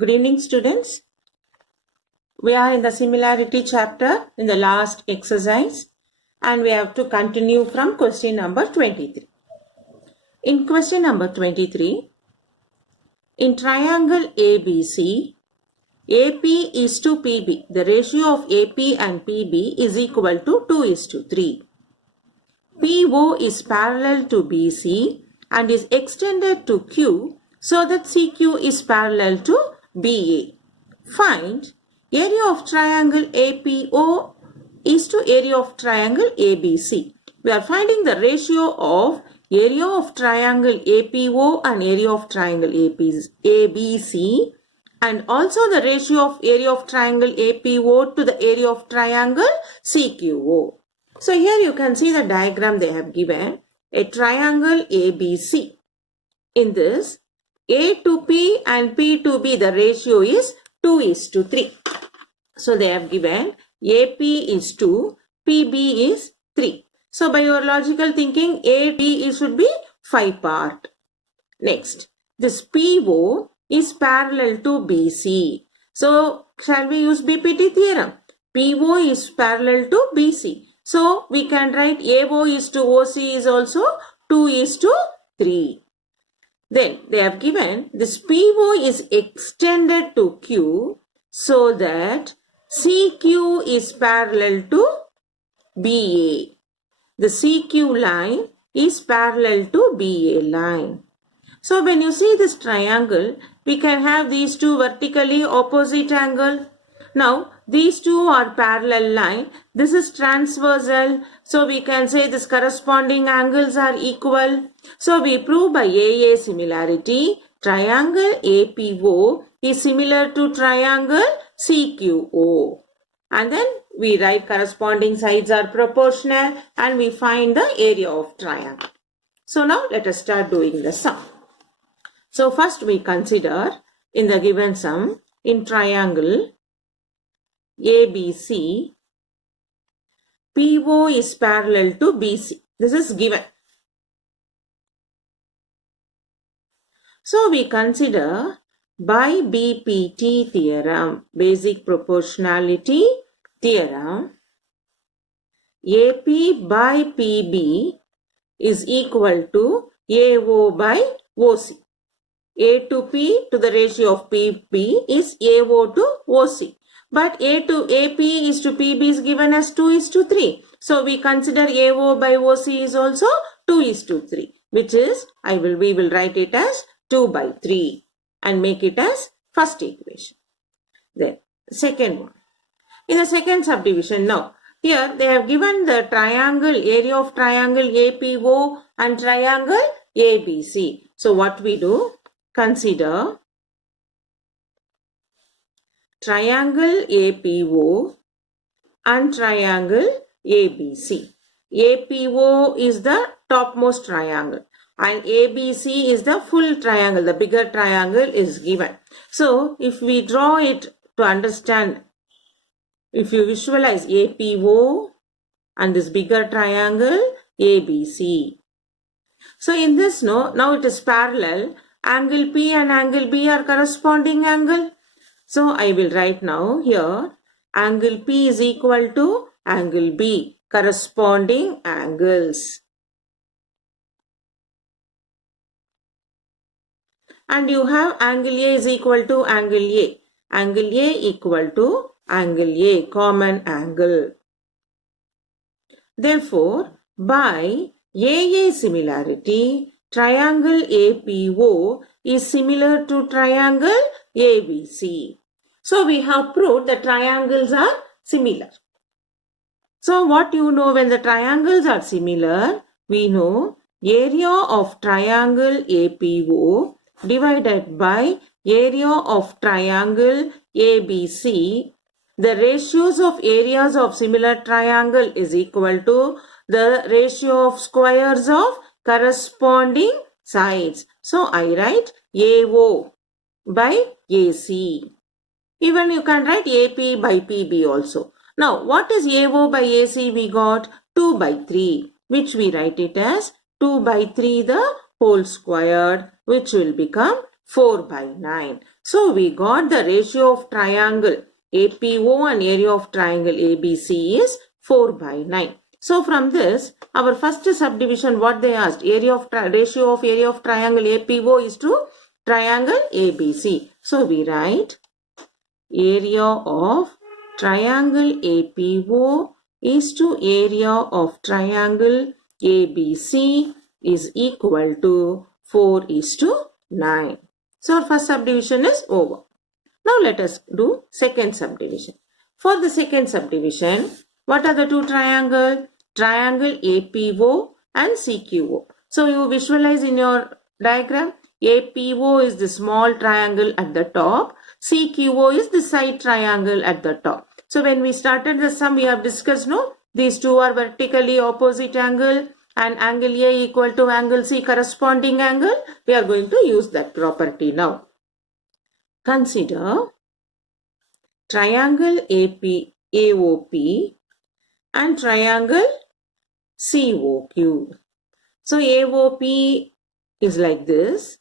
Good evening, students. We are in the similarity chapter in the last exercise and we have to continue from question number 23. In question number 23, in triangle ABC, AP is to PB. The ratio of AP and PB is equal to 2:3. PO is parallel to BC and is extended to Q so that CQ is parallel to BA. Find area of triangle APO is to area of triangle ABC. We are finding the ratio of area of triangle APO and area of triangle ABC and also the ratio of area of triangle APO to the area of triangle CQO. So here you can see the diagram they have given, a triangle ABC. In this, A to P and P to B, the ratio is 2:3. So they have given AP is 2, PB is 3. So by your logical thinking, AB should be 5 part. Next, this PO is parallel to BC. So shall we use BPT theorem? PO is parallel to BC. So we can write AO is to OC is also 2:3. Then they have given this PO is extended to Q so that CQ is parallel to BA. The CQ line is parallel to BA line. So when you see this triangle, we can have these two vertically opposite angle. Now these two are parallel line. This is transversal. So we can say this corresponding angles are equal. So we prove by AA similarity, triangle APO is similar to triangle CQO. And then we write corresponding sides are proportional and we find the area of triangle. So now let us start doing the sum. So first we consider in the given sum, in triangle ABC, PO is parallel to BC. This is given. So we consider by BPT theorem, basic proportionality theorem, AP by PB is equal to AO by OC. A to P to the ratio of PB is AO to OC. But A to AP is to PB is given as 2:3. So we consider AO by OC is also 2:3, which is we will write it as 2/3 and make it as first equation. Then second one. In the second subdivision now, here they have given the triangle, area of triangle APO and triangle ABC. So what we do? Consider triangle APO and triangle ABC. APO is the topmost triangle and ABC is the full triangle, the bigger triangle is given. So if we draw it to understand, if you visualize APO and this bigger triangle ABC. So in this now it is parallel, angle P and angle B are corresponding angle. So I will write now here angle P is equal to angle B, corresponding angles. And you have angle A is equal to angle A. Angle A equal to angle A, common angle. Therefore, by AA similarity, triangle APO is similar to triangle ABC. So we have proved that triangles are similar. So what you know when the triangles are similar? We know area of triangle APO divided by area of triangle ABC. The ratios of areas of similar triangle is equal to the ratio of squares of corresponding sides. So I write AO by AC. Even you can write AP by PB also. Now what is AO by AC? We got 2/3, which we write it as 2/3 the whole squared, which will become 4 by 9. So we got the ratio of triangle APO and area of triangle ABC is 4 by 9. So from this, our first subdivision, what they asked, ratio of area of triangle APO is to triangle ABC. So we write area of triangle APO is to area of triangle ABC is equal to 4:9. So our first subdivision is over. Now let us do second subdivision. For the second subdivision, what are the two triangles? Triangle APO and CQO. So you visualize in your diagram, APO is the small triangle at the top, CQO is the side triangle at the top. So when we started the sum, we have discussed, no, these two are vertically opposite angle and angle A equal to angle C corresponding angle. We are going to use that property now. Consider triangle AOP and triangle COQ. So AOP is like this,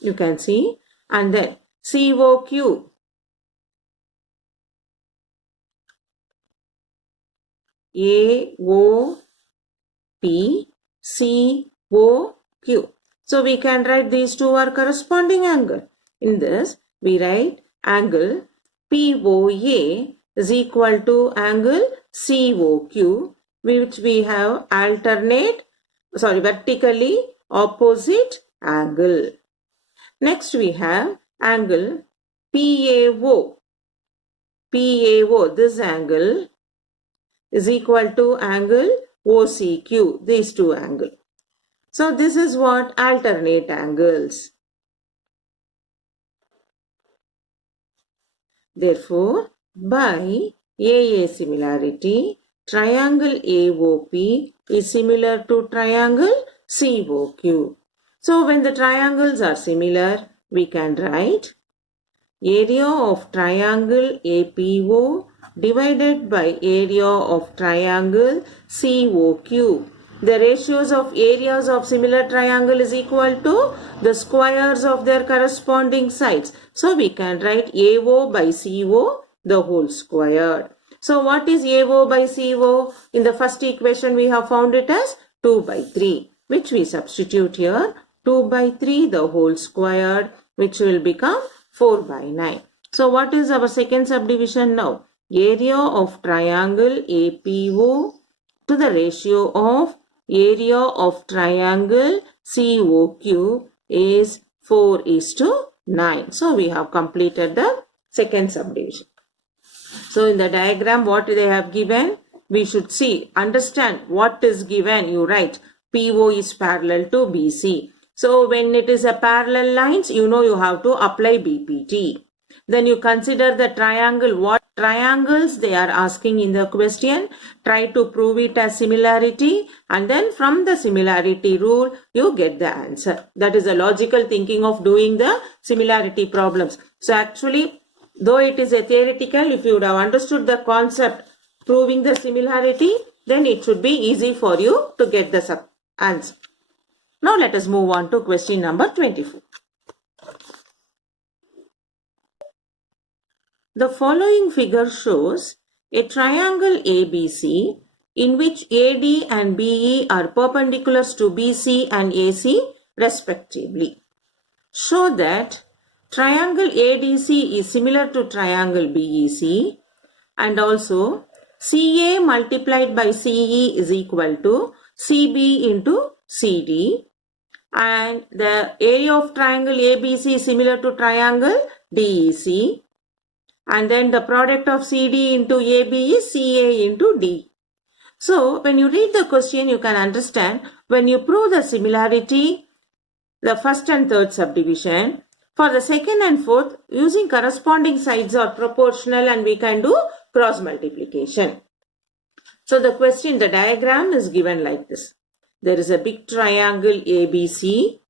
you can see, and then COQ AOP COQ. So we can write these two are corresponding angle. In this, we write angle POA is equal to angle COQ, which we have vertically opposite angle. Next we have angle PAO. This angle is equal to angle OCQ, these two angles. So this is what alternate angles. Therefore, by AA similarity, triangle AOP is similar to triangle COQ. So when the triangles are similar, we can write area of triangle APO divided by area of triangle COQ. The ratios of areas of similar triangle is equal to the squares of their corresponding sides. So we can write AO by CO the whole squared. So what is AO by CO? In the first equation we have found it as 2 by 3, which we substitute here 2 by 3 the whole squared, which will become 4 by 9. So what is our second subdivision now? Area of triangle APO to the ratio of area of triangle COQ is 4:9. So we have completed the second subdivision. So in the diagram, what they have given, we should see, understand what is given. You write PO is parallel to BC. So when it is a parallel lines, you know you have to apply BPT. Then you consider the triangle. What triangles they are asking in the question. Try to prove it as similarity, and then from the similarity rule you get the answer. That is a logical thinking of doing the similarity problems. So actually, though it is a theoretical, if you would have understood the concept proving the similarity, then it should be easy for you to get the answer. Now let us move on to question number 24. The following figure shows a triangle ABC in which AD and BE are perpendiculars to BC and AC respectively. Show that triangle ADC is similar to triangle BEC, and also CA multiplied by CE is equal to CB into CD, and the area of triangle ABC is similar to triangle DEC, and then the product of CD into AB is CA into D. So when you read the question, you can understand when you prove the similarity, the first and third subdivision, for the second and fourth, using corresponding sides are proportional and we can do cross multiplication. So the question, the diagram is given like this. There is a big triangle ABC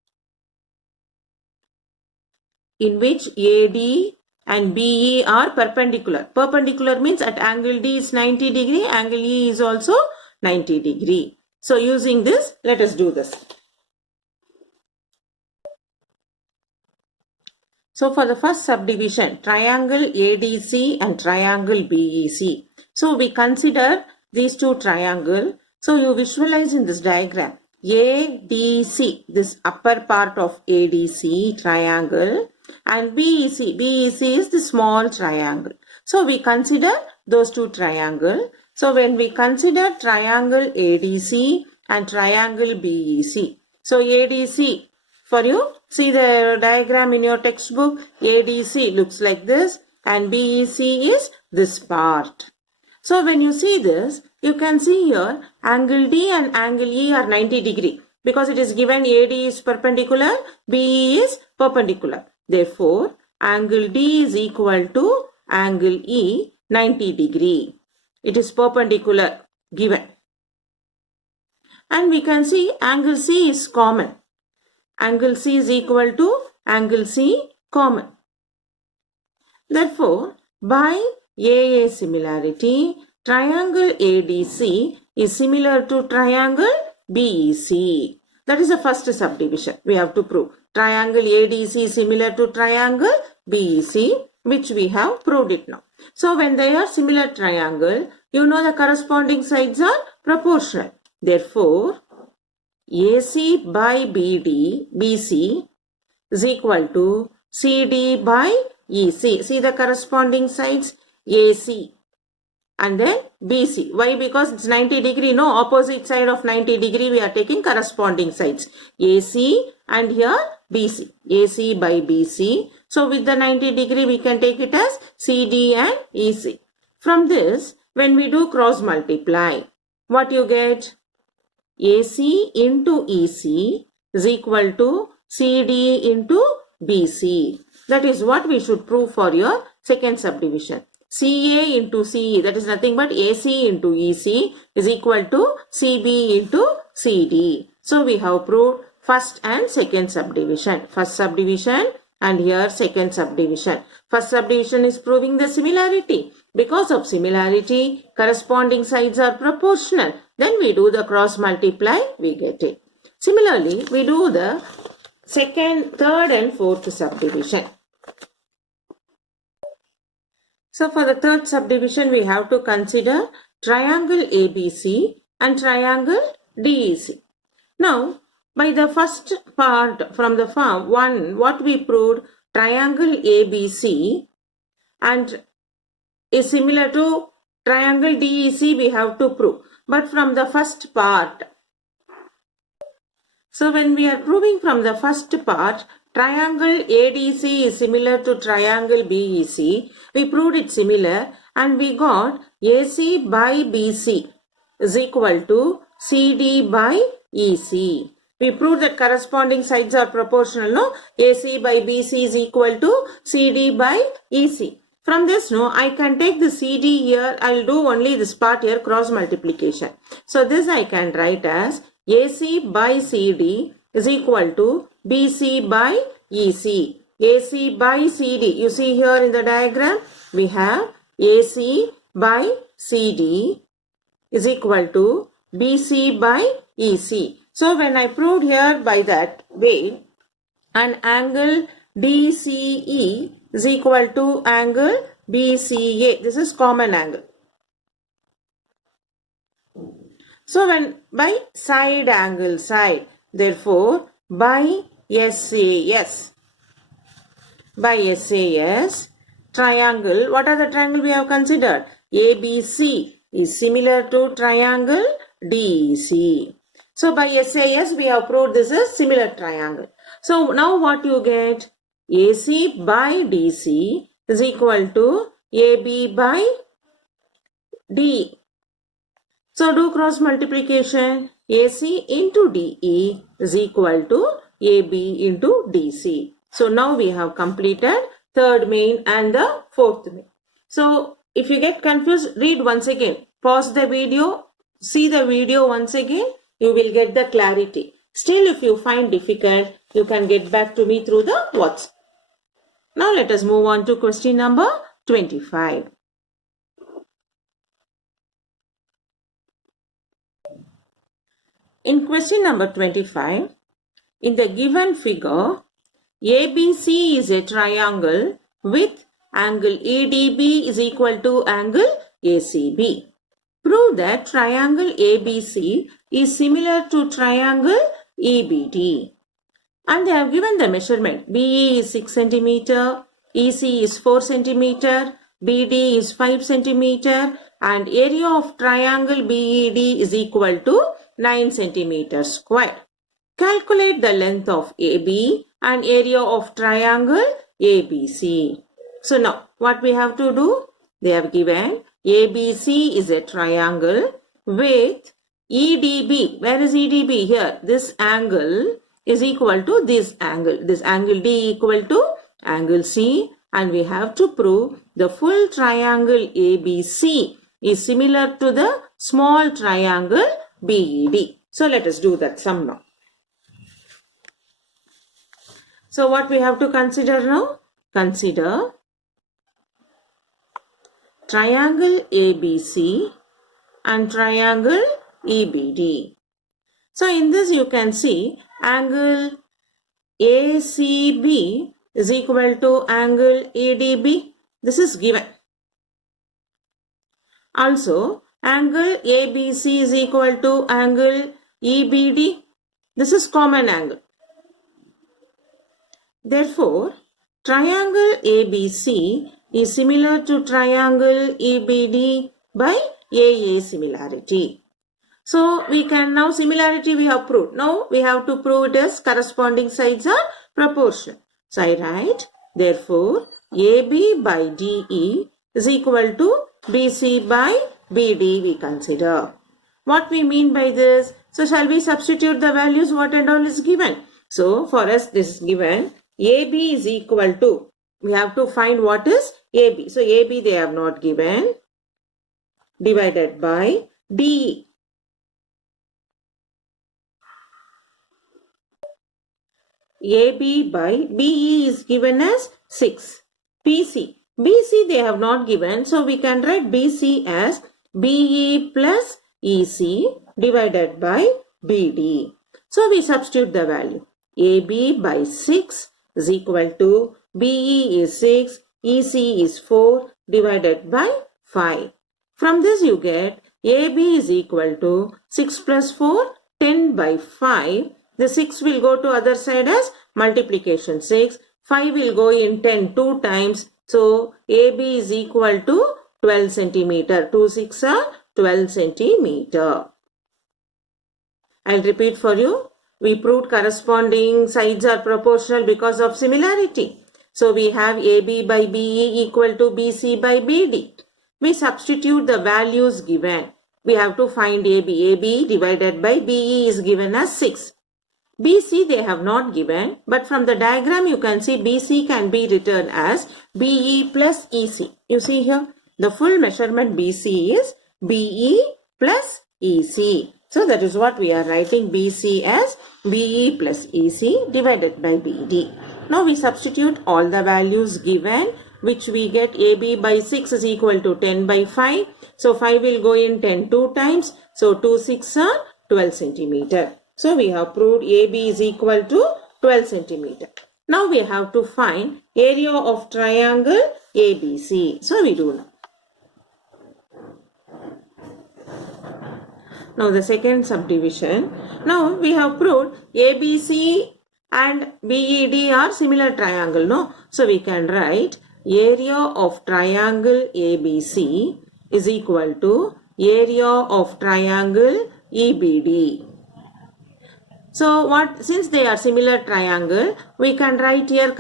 in which AD and BE are perpendicular. Perpendicular means at angle D is 90 degree, angle E is also 90 degree. So using this, let us do this. So for the first subdivision, triangle ADC and triangle BEC. So we consider these two triangles. So you visualize in this diagram ADC, this upper part of ADC triangle, and BEC is the small triangle. So we consider those two triangles. So when we consider triangle ADC and triangle BEC, so ADC, for you, see the diagram in your textbook, ADC looks like this and BEC is this part. So when you see this, you can see here angle D and angle E are 90 degree because it is given AD is perpendicular, BE is perpendicular. Therefore, angle D is equal to angle E 90 degree. It is perpendicular given. And we can see angle C is common. Angle C is equal to angle C common. Therefore, by AA similarity, triangle ADC is similar to triangle BEC. That is the first subdivision we have to prove. Triangle ADC is similar to triangle BEC, which we have proved it now. So when they are similar triangle, you know the corresponding sides are proportional. Therefore, AC by BC is equal to CD by EC. See the corresponding sides, AC and then BC. Why? Because it's 90 degree. No, opposite side of 90 degree we are taking corresponding sides. AC and here BC. AC by BC. So with the 90 degree we can take it as CD and EC. From this, when we do cross multiply, what you get? AC into EC is equal to CD into BC. That is what we should prove for your second subdivision. CA into CE, that is nothing but AC into EC is equal to CB into CD. So we have proved first and second subdivision. First subdivision and here second subdivision. First subdivision is proving the similarity. Because of similarity, corresponding sides are proportional. Then we do the cross multiply, we get it. Similarly, we do the second, third and fourth subdivision. So for the third subdivision, we have to consider triangle ABC and triangle DEC. Now, by the first part from the form 1, what we proved, triangle ABC and is similar to triangle DEC we have to prove. But from the first part, so when we are proving from the first part, triangle ADC is similar to triangle BEC, we proved it similar and we got AC by BC is equal to CD by EC. We proved that corresponding sides are proportional, no? AC by BC is equal to CD by EC. From this, no, I can take the CD here, I will do only this part here, cross multiplication. So this I can write as AC by CD is equal to BC by EC. AC by CD, you see here in the diagram, we have AC by CD is equal to BC by EC. So when I proved here by that way, an angle DCE is equal to angle BCA. This is common angle. So when by side angle side, therefore by SAS, triangle, what are the triangle we have considered? ABC is similar to triangle DEC. So by SAS we have proved this is similar triangle. So now what you get? AC by DC is equal to AB by DE. So do cross multiplication. AC into DE is equal to AB into DC. So now we have completed third main and the fourth main. So if you get confused, read once again. Pause the video, see the video once again. You will get the clarity. Still, if you find difficult, you can get back to me through the WhatsApp. Now let us move on to question number 25. In question number 25, in the given figure, ABC is a triangle with angle EDB is equal to angle ACB. Prove that triangle ABC is similar to triangle EBD. And they have given the measurement. BE is 6 cm, EC is 4 cm, BD is 5 cm, and area of triangle BED is equal to 9 cm square. Calculate the length of AB and area of triangle ABC. So now what we have to do? They have given ABC is a triangle with EDB. Where is EDB? Here. This angle is equal to this angle. This angle D equal to angle C. And we have to prove the full triangle ABC is similar to the small triangle BED. So let us do that sum now. So what we have to consider now? Consider triangle ABC and triangle EBD. So in this you can see angle ACB is equal to angle EDB. This is given. Also angle ABC is equal to angle EBD. This is common angle. Therefore, triangle ABC is similar to triangle EBD by AA similarity. So, we can now similarity we have proved. Now, we have to prove it as corresponding sides are proportional. So, I write, therefore, AB by DE is equal to BC by BD we consider. What we mean by this? So, shall we substitute the values what and all is given? So, for us this is given. AB is equal to, we have to find what is AB. So, AB they have not given, divided by DE. AB by BE is given as 6. BC they have not given. So, we can write BC as BE plus EC divided by BD. So, we substitute the value. AB by 6 is equal to BE is 6, EC is 4 divided by 5. From this you get AB is equal to 6 plus 4, 10 by 5. The 6 will go to other side as multiplication 6. 5 will go in 10 2 times. So, AB is equal to 12 centimeter. 2 6 are 12 centimeter. I'll repeat for you. We proved corresponding sides are proportional because of similarity. So, we have AB by BE equal to BC by BD. We substitute the values given. We have to find AB. AB divided by BE is given as 6. BC they have not given, but from the diagram you can see BC can be written as BE plus EC. You see here, the full measurement BC is BE plus EC. So that is what we are writing, BC as BE plus EC divided by BD. Now we substitute all the values given, which we get AB by 6 is equal to 10 by 5. So 5 will go in 10 2 times. So 2 6 are 12 centimeter. So we have proved AB is equal to 12 centimeter. Now we have to find area of triangle ABC. So we do now. Now the second subdivision. Now we have proved ABC and BED are similar triangle. No? So we can write area of triangle ABC is equal to area of triangle EBD. So since they are similar triangle, we can write here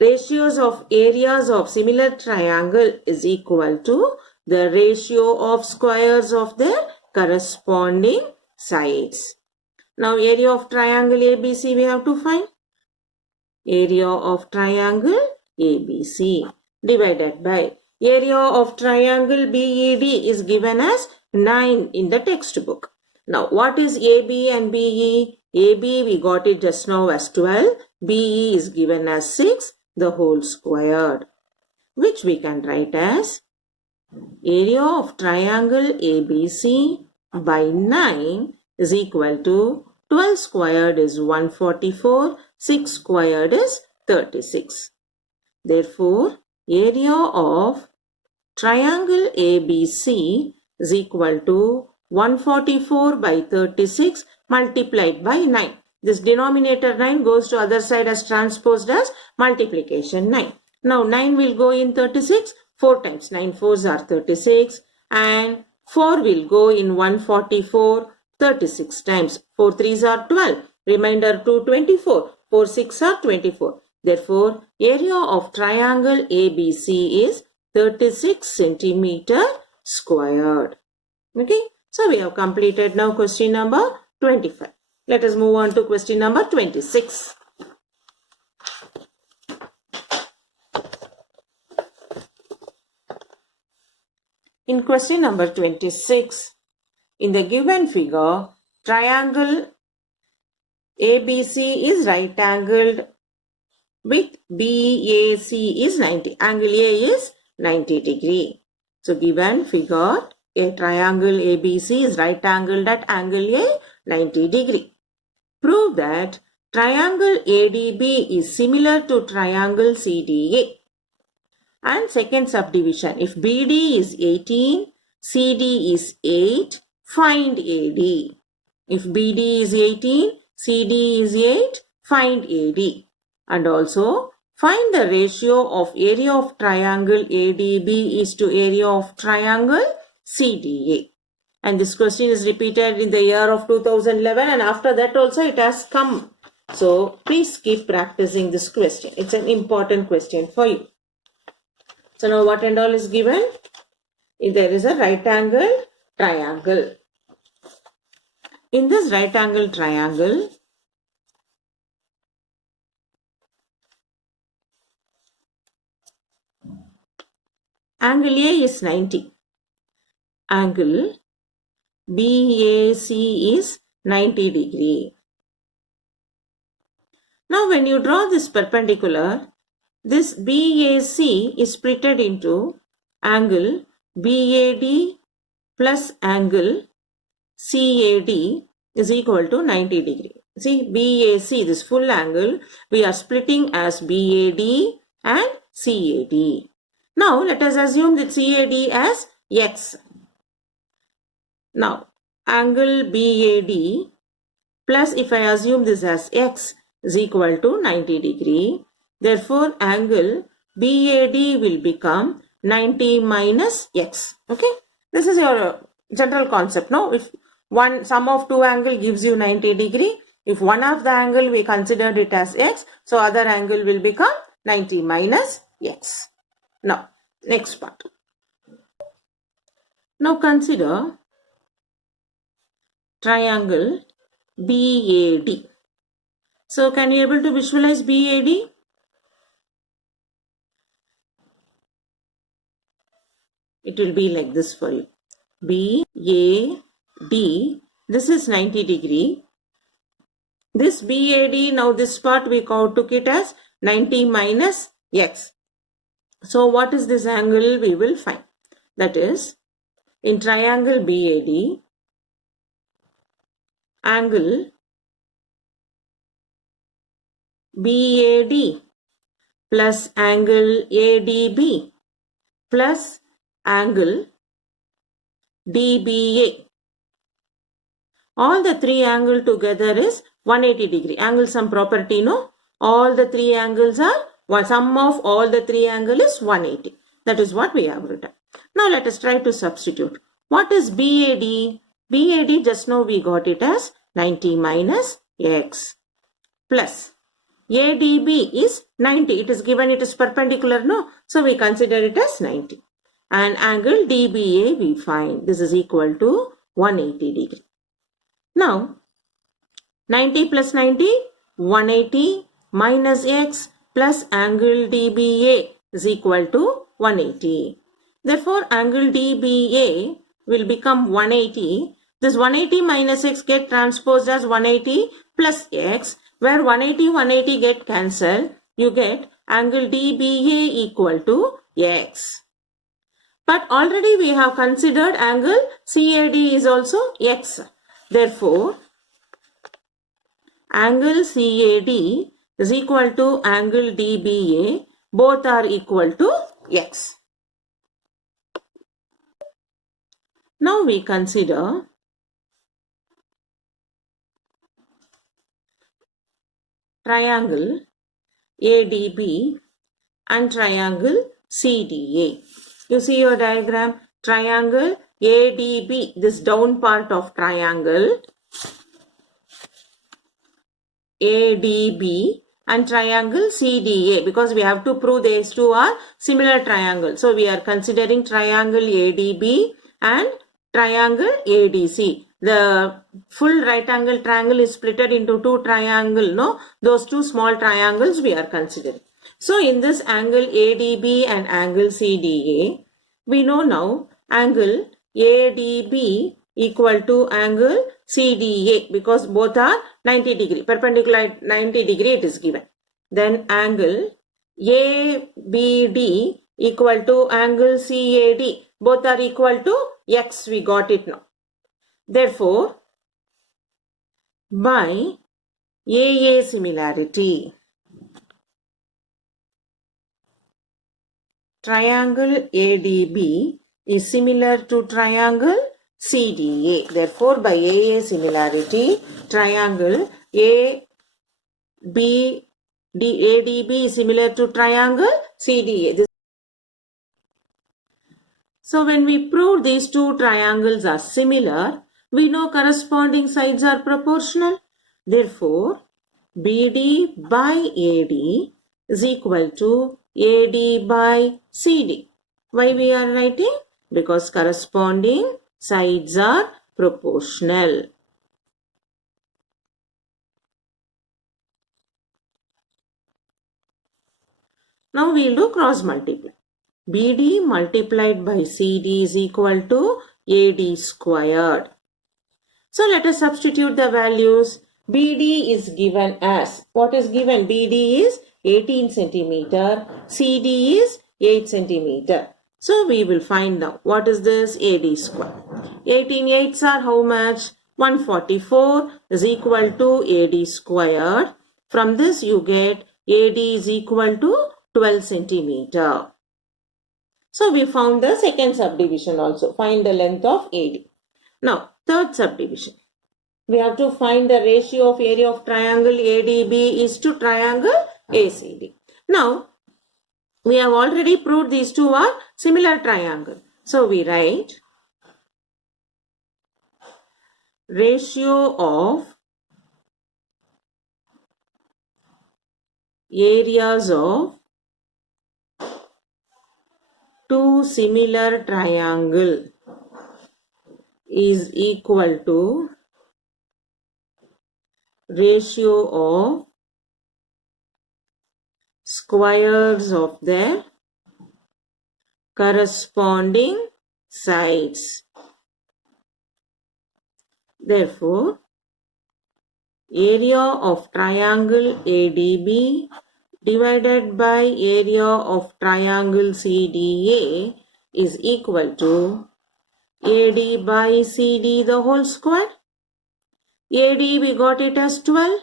ratios of similar triangle is equal to the ratio of squares of their corresponding sides. Now area of triangle ABC we have to find. Area of triangle ABC divided by area of triangle BED is given as 9 in the textbook. Now what is AB and BE? AB we got it just now as 12. BE is given as 6 the whole squared, which we can write as area of triangle ABC by 9 is equal to 12 squared is 144 6 squared is 36. Therefore, area of triangle ABC is equal to 144 by 36 multiplied by 9. This denominator 9 goes to other side as transposed as multiplication 9. Now 9 will go in 36, 4 times 9 4s are 36, and 4 will go in 144 36 times. 4 3s are 12, remainder 2 24, 4 6 are 24. Therefore, area of triangle ABC is 36 centimeter squared. Okay, so we have completed now question number 25. Let us move on to question number 26. In question number 26, in the given figure, triangle ABC is right angled with BAC is 90. Angle A is 90 degree. So given figure, a triangle ABC is right angled at angle A 90 degree. Prove that triangle ADB is similar to triangle CDA. And second subdivision, if BD is 18, CD is 8, find AD. If BD is 18, CD is 8, find AD. And also, find the ratio of area of triangle ADB is to area of triangle CDA. And this question is repeated in the year of 2011, and after that also it has come. So, please keep practicing this question. It's an important question for you. So, now what and all is given? If there is a right angle triangle. In this right angle triangle, angle A is 90. Angle BAC is 90 degree. Now when you draw this perpendicular, this BAC is splitted into angle BAD plus angle CAD is equal to 90 degree. See, BAC, this full angle, we are splitting as BAD and CAD. Now, let us assume that CAD as X. Now, angle BAD plus if I assume this as X is equal to 90 degree. Therefore, angle BAD will become 90 minus X. Okay. This is your general concept. Now, if one sum of two angle gives you 90 degree, if one of the angle we considered it as X, so other angle will become 90 minus X. Now, next part. Now consider triangle BAD. So can you able to visualize BAD? It will be like this for you. BAD, this is 90 degree. This BAD, now this part we took it as 90 minus X. So what is this angle we will find? That is, in triangle BAD, angle BAD plus angle ADB plus angle DBA. All the three angle together is 180 degree. Angle sum property, no? All the three angles are, sum of all the three angle is 180. That is what we have written. Now let us try to substitute. What is BAD? BAD just now we got it as 90 minus X plus ADB is 90. It is given it is perpendicular, no? So we consider it as 90. And angle DBA we find this is equal to 180 degree. Now 90 plus 90, 180 minus X plus angle DBA is equal to 180. Therefore, angle DBA will become 180. This 180 minus X get transposed as 180 plus X, where 180, 180 get cancelled. You get angle DBA equal to X. But already we have considered angle CAD is also X. Therefore, angle CAD is equal to angle DBA. Both are equal to x. Now we consider triangle ADB and triangle CDA. You see your diagram, triangle ADB, this down part of triangle ADB and triangle CDA, because we have to prove these two are similar triangles. So we are considering triangle ADB and triangle ADC. The full right angle triangle is split into two triangles, no? Those two small triangles we are considering. So in this angle ADB and angle CDA, we know now angle ADB equal to angle CDA, because both are 90 degree, perpendicular 90 degree it is given. Then angle ABD equal to angle CAD, both are equal to x, we got it now. Therefore, by AA similarity, triangle ADB is similar to triangle CDA. Therefore, by AA similarity, triangle ADB is similar to triangle CDA. So when we prove these two triangles are similar, we know corresponding sides are proportional. Therefore, BD by AD is equal to AD by CD. Why we are writing? Because corresponding sides are proportional. Now we will do cross multiply. BD multiplied by CD is equal to AD squared. So let us substitute the values. BD is given as, what is given? BD is 18 centimeter, CD is 8 centimeter. So we will find now what is this AD square. 18 8s are how much? 144 is equal to AD squared. From this you get AD is equal to 12 centimeter. So we found the second subdivision also. Find the length of AD. Now third subdivision. We have to find the ratio of area of triangle ADB is to triangle ACD. Now we have already proved these two are similar triangle. So we write ratio of areas of two similar triangle is equal to ratio of squares of their corresponding sides. Therefore, area of triangle ADB divided by area of triangle CDA is equal to AD by CD the whole square. AD we got it as 12.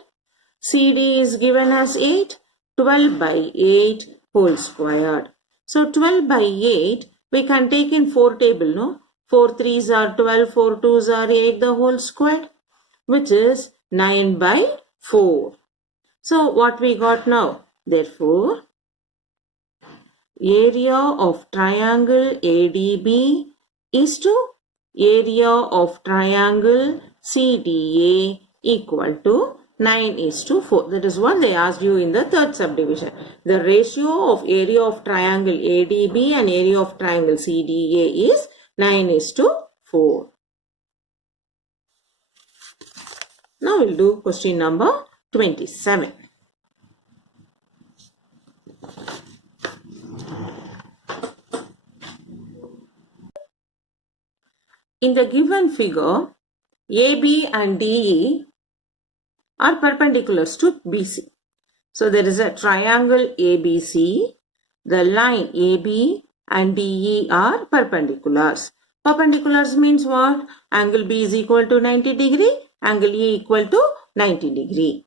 CD is given as 8. 12 by 8 whole squared. So 12 by 8 we can take in 4 table, no? 4 3s are 12, 4 2s are 8 the whole squared, which is 9 by 4. So what we got now? Therefore, area of triangle ADB is to area of triangle CDA equal to 9:4. That is what they asked you in the third subdivision. The ratio of area of triangle ADB and area of triangle CDA is 9:4. Now we'll do question number 27. In the given figure, AB and DE are perpendiculars to BC. So there is a triangle ABC. The line AB and DE are perpendiculars. Perpendiculars means what? Angle B is equal to 90 degree, angle E equal to 90 degree.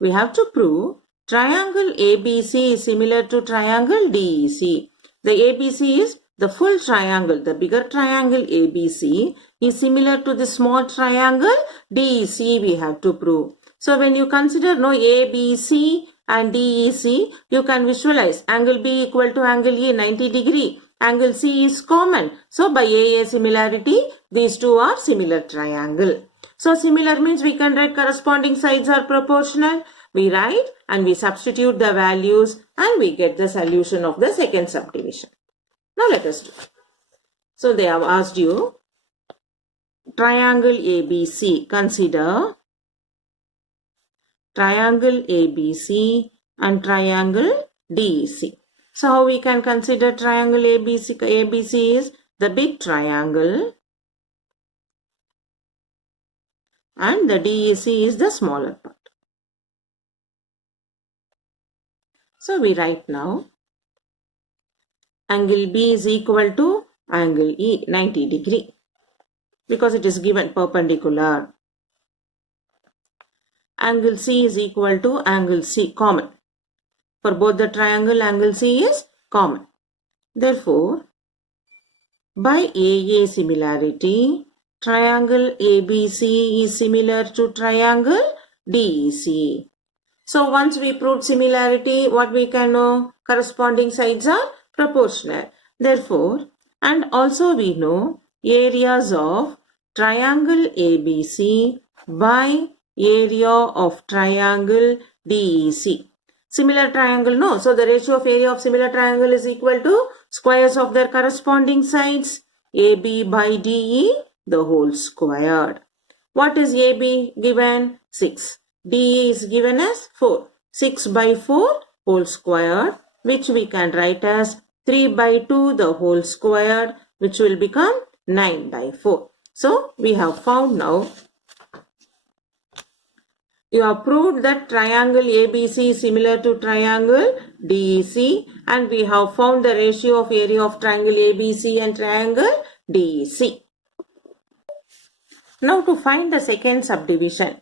We have to prove Triangle ABC is similar to triangle DEC. The ABC is the full triangle. The bigger triangle ABC is similar to the small triangle DEC we have to prove. So when you consider ABC and DEC, you can visualize angle B equal to angle E 90 degree. Angle C is common. So by AA similarity, these two are similar triangle. So similar means we can write corresponding sides are proportional. We write and we substitute the values and we get the solution of the second subdivision. Now let us do it. So they have asked you triangle ABC. Consider triangle ABC and triangle DEC. So how we can consider triangle ABC? ABC is the big triangle and the DEC is the smaller part. So we write now angle B is equal to angle E 90 degree because it is given perpendicular. Angle C is equal to angle C common. For both the triangle, angle C is common. Therefore, by AA similarity, triangle ABC is similar to triangle DEC. So once we proved similarity, what we can know? Corresponding sides are proportional. Therefore, and also we know areas of triangle ABC by area of triangle DEC. Similar triangle, no. So the ratio of area of similar triangle is equal to squares of their corresponding sides. AB by DE, the whole squared. What is AB given? 6. DE is given as 4. 6 by 4 whole squared, which we can write as 3 by 2 the whole squared, which will become 9 by 4. So we have found now, you have proved that triangle ABC is similar to triangle DEC and we have found the ratio of area of triangle ABC and triangle DEC. Now to find the second subdivision,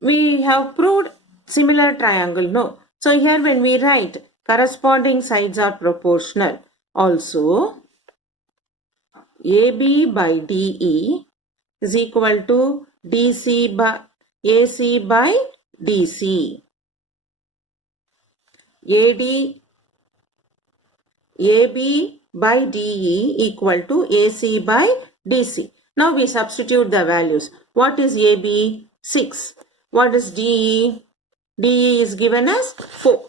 we have proved similar triangle, no. So here when we write corresponding sides are proportional, also AB by DE is equal to DC by AC by DC. AB by DE equal to AC by DC. Now we substitute the values. What is AB? 6. What is DE? DE is given as 4.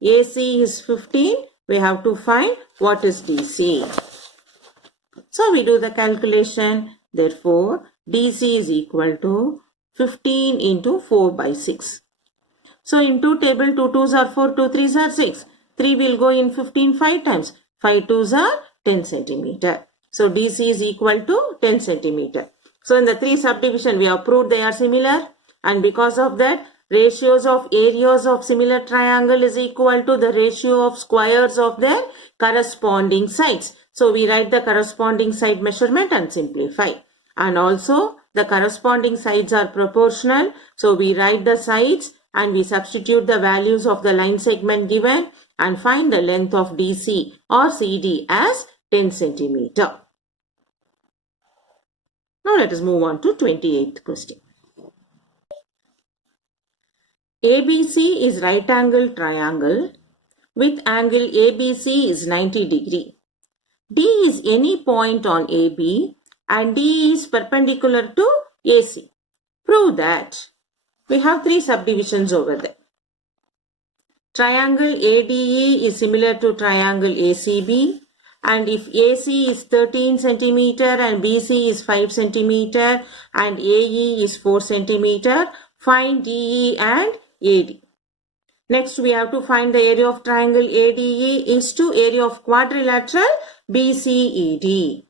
AC is 15. We have to find what is DC. So we do the calculation. Therefore, DC is equal to 15 into 4 by 6. So in 2 table, 2 2s are 4, 2 3s are 6. 3 will go in 15 5 times. 5 2s are 10 centimeter. So DC is equal to 10 centimeter. So in the 3 subdivision, we have proved they are similar. And because of that, ratios of areas of similar triangle is equal to the ratio of squares of their corresponding sides. So we write the corresponding side measurement and simplify. And also the corresponding sides are proportional. So we write the sides and we substitute the values of the line segment given and find the length of DC or CD as 10 centimeter. Now let us move on to 28th question. ABC is right angle triangle with angle ABC is 90 degree. D is any point on AB and D is perpendicular to AC. Prove that. We have 3 subdivisions over there. Triangle ADE is similar to triangle ACB, and if AC is 13 centimeter and BC is 5 centimeter and AE is 4 centimeter, find DE and AD. Next we have to find the area of triangle ADE is to area of quadrilateral BCED.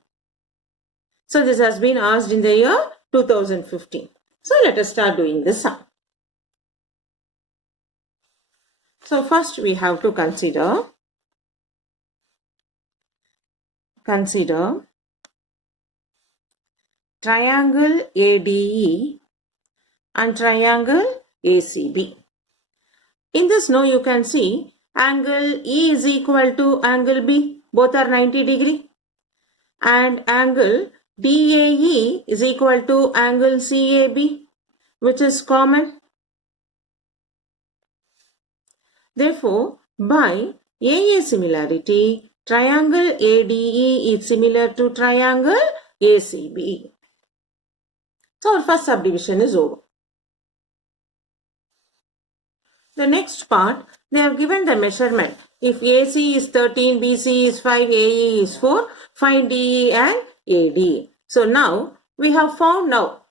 So this has been asked in the year 2015. So let us start doing the sum. So first we have to consider triangle ADE and triangle ACB. In this, now you can see angle E is equal to angle B. Both are 90 degree. And angle DAE is equal to angle CAB, which is common. Therefore, by AA similarity, triangle ADE is similar to triangle ACB. So our first subdivision is over. The next part, they have given the measurement. If AC is 13, BC is 5, AE is 4, find DE and AD. So now we have found now.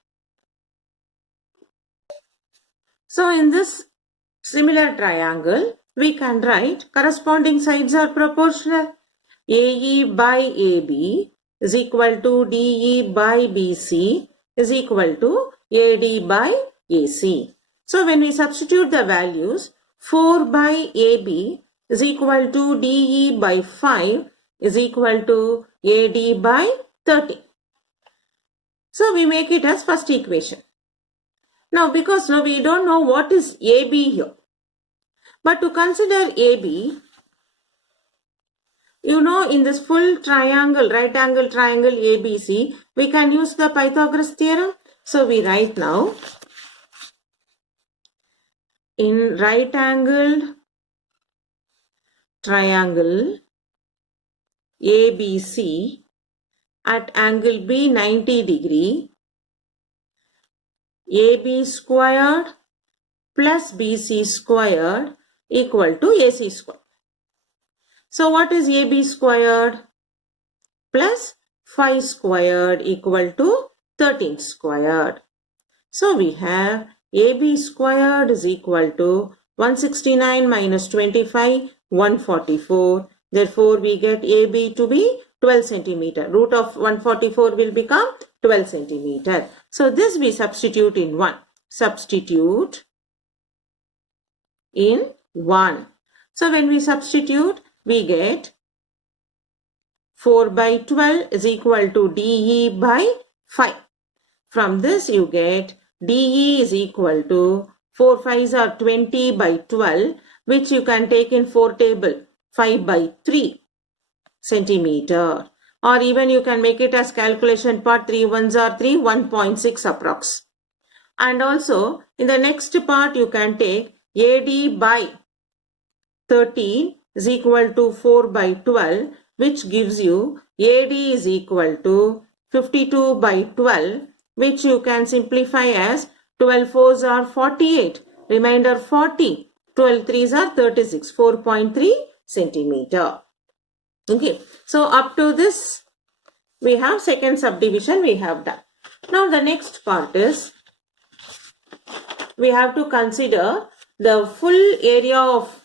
So in this similar triangle, we can write corresponding sides are proportional. AE by AB is equal to DE by BC is equal to AD by AC. So when we substitute the values, 4 by AB is equal to DE by 5 is equal to AD by 30. So we make it as first equation. Now because now we don't know what is AB here. But to consider AB, you know, in this full triangle, right angle triangle ABC, we can use the Pythagoras theorem. So we write now, in right angled triangle ABC at angle B 90 degree, AB squared plus BC squared equal to AC squared. So what is AB squared? Plus 5 squared equal to 13 squared. So we have AB squared is equal to 169 minus 25, 144. Therefore, we get AB to be 12 centimeter. Root of 144 will become 12 centimeter. So this we substitute in 1. Substitute in 1. So when we substitute, we get 4 by 12 is equal to DE by 5. From this you get DE is equal to 4 5s are 20 by 12, which you can take in 4 table, 5 by 3 centimeter. Or even you can make it as calculation part, 3 1s are 3, 1.6 approx. And also in the next part you can take AD by 13 is equal to 4 by 12, which gives you AD is equal to 52 by 12, which you can simplify as 12 4s are 48, remainder 40, 12 3s are 36, 4.3 centimeter. Okay, so up to this we have second subdivision we have done. Now the next part is we have to consider the full area of,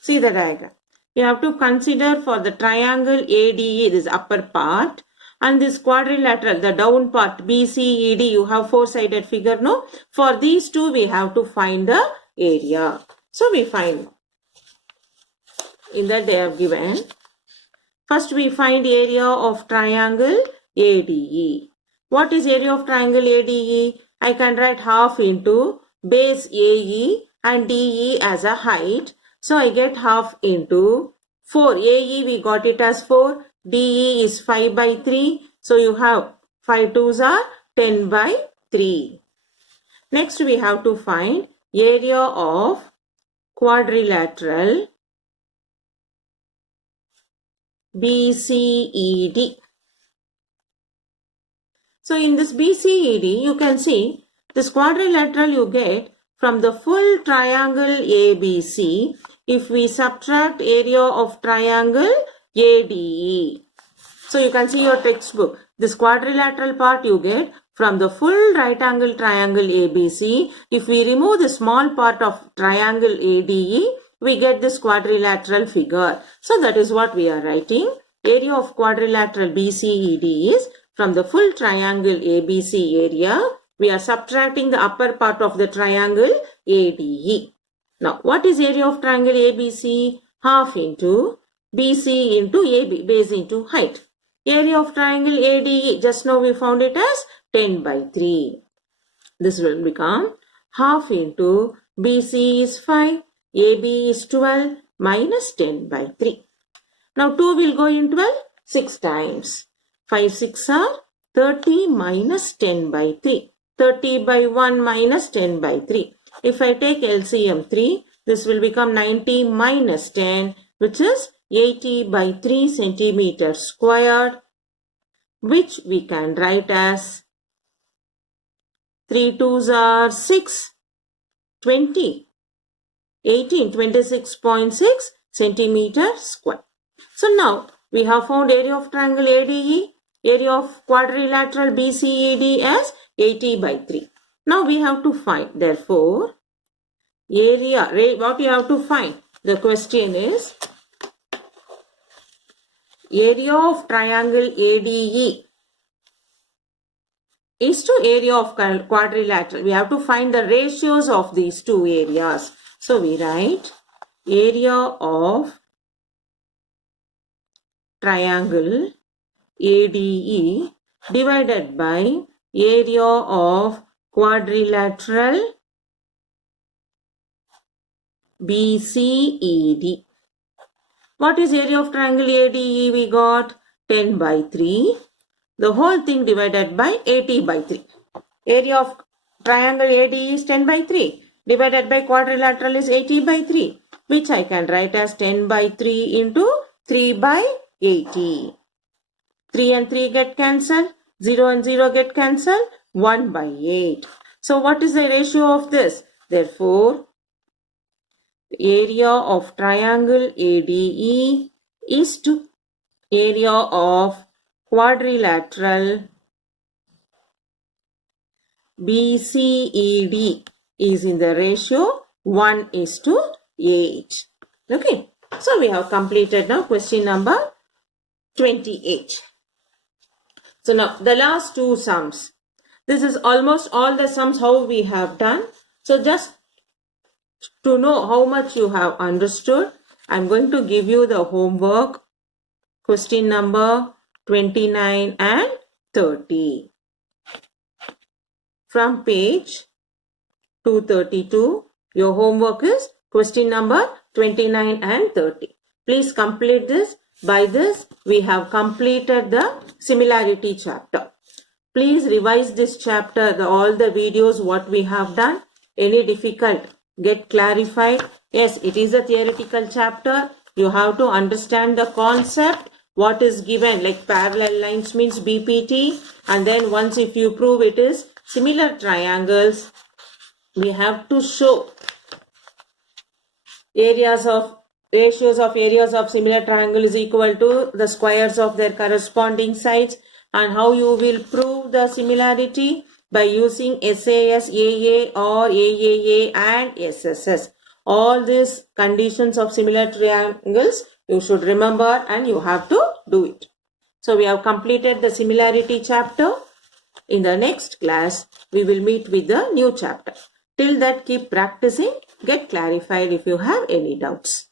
see the diagram. You have to consider for the triangle ADE, this upper part, and this quadrilateral, the down part BCED, you have four-sided figure, no? For these two, we have to find the area. So we find, in that they have given, first we find area of triangle ADE. What is area of triangle ADE? I can write half into base AE and DE as a height. So I get half into 4. AE we got it as 4. DE is 5 by 3. So you have 5 2s are 10 by 3. Next we have to find area of quadrilateral BCED. So in this BCED you can see this quadrilateral you get from the full triangle ABC if we subtract area of triangle ADE. So you can see your textbook. This quadrilateral part you get from the full right angle triangle ABC. If we remove the small part of triangle ADE, we get this quadrilateral figure. So that is what we are writing. Area of quadrilateral BCED is from the full triangle ABC area. We are subtracting the upper part of the triangle ADE. Now, what is area of triangle ABC? Half into BC into AB, base into height. Area of triangle ADE, just now we found it as 10 by 3. This will become half into BC is 5, AB is 12 minus 10 by 3. Now 2 will go in 12 6 times. 5 6 are 30 minus 10 by 3. 30 by 1 minus 10 by 3. If I take LCM 3, this will become 90 minus 10, which is 80 by 3 centimeters squared, which we can write as 3 2s are 6, 20, 18, 26.6 centimeters square. So now we have found area of triangle ADE, area of quadrilateral BCED as 80 by 3. Now we have to find, therefore, area, what you have to find? The question is, area of triangle ADE is to area of quadrilateral. We have to find the ratios of these two areas. So we write area of triangle ADE divided by area of quadrilateral BCED. What is area of triangle ADE? We got 10 by 3. The whole thing divided by 80 by 3. Area of triangle ADE is 10 by 3. Divided by quadrilateral is 80 by 3. Which I can write as 10 by 3 into 3 by 80. 3 and 3 get cancelled. 0 and 0 get cancelled. 1 by 8. So what is the ratio of this? Therefore, area of triangle ADE is to area of quadrilateral BCED is in the ratio 1:8. Okay. So we have completed now question number 28. So now the last two sums. This is almost all the sums how we have done. So just to know how much you have understood, I am going to give you the homework, question number 29 and 30. From page 232, your homework is question number 29 and 30. Please complete this. By this, we have completed the similarity chapter. Please revise this chapter, all the videos what we have done. Any difficult, get clarified. Yes, it is a theoretical chapter. You have to understand the concept. What is given, like parallel lines means BPT. And then once if you prove it is similar triangles, we have to show ratios of areas of similar triangle is equal to the squares of their corresponding sides, and how you will prove the similarity by using SAS, AA or AAA and SSS. All these conditions of similar triangles you should remember and you have to do it. So we have completed the similarity chapter. In the next class, we will meet with the new chapter. Till that, keep practicing. Get clarified if you have any doubts.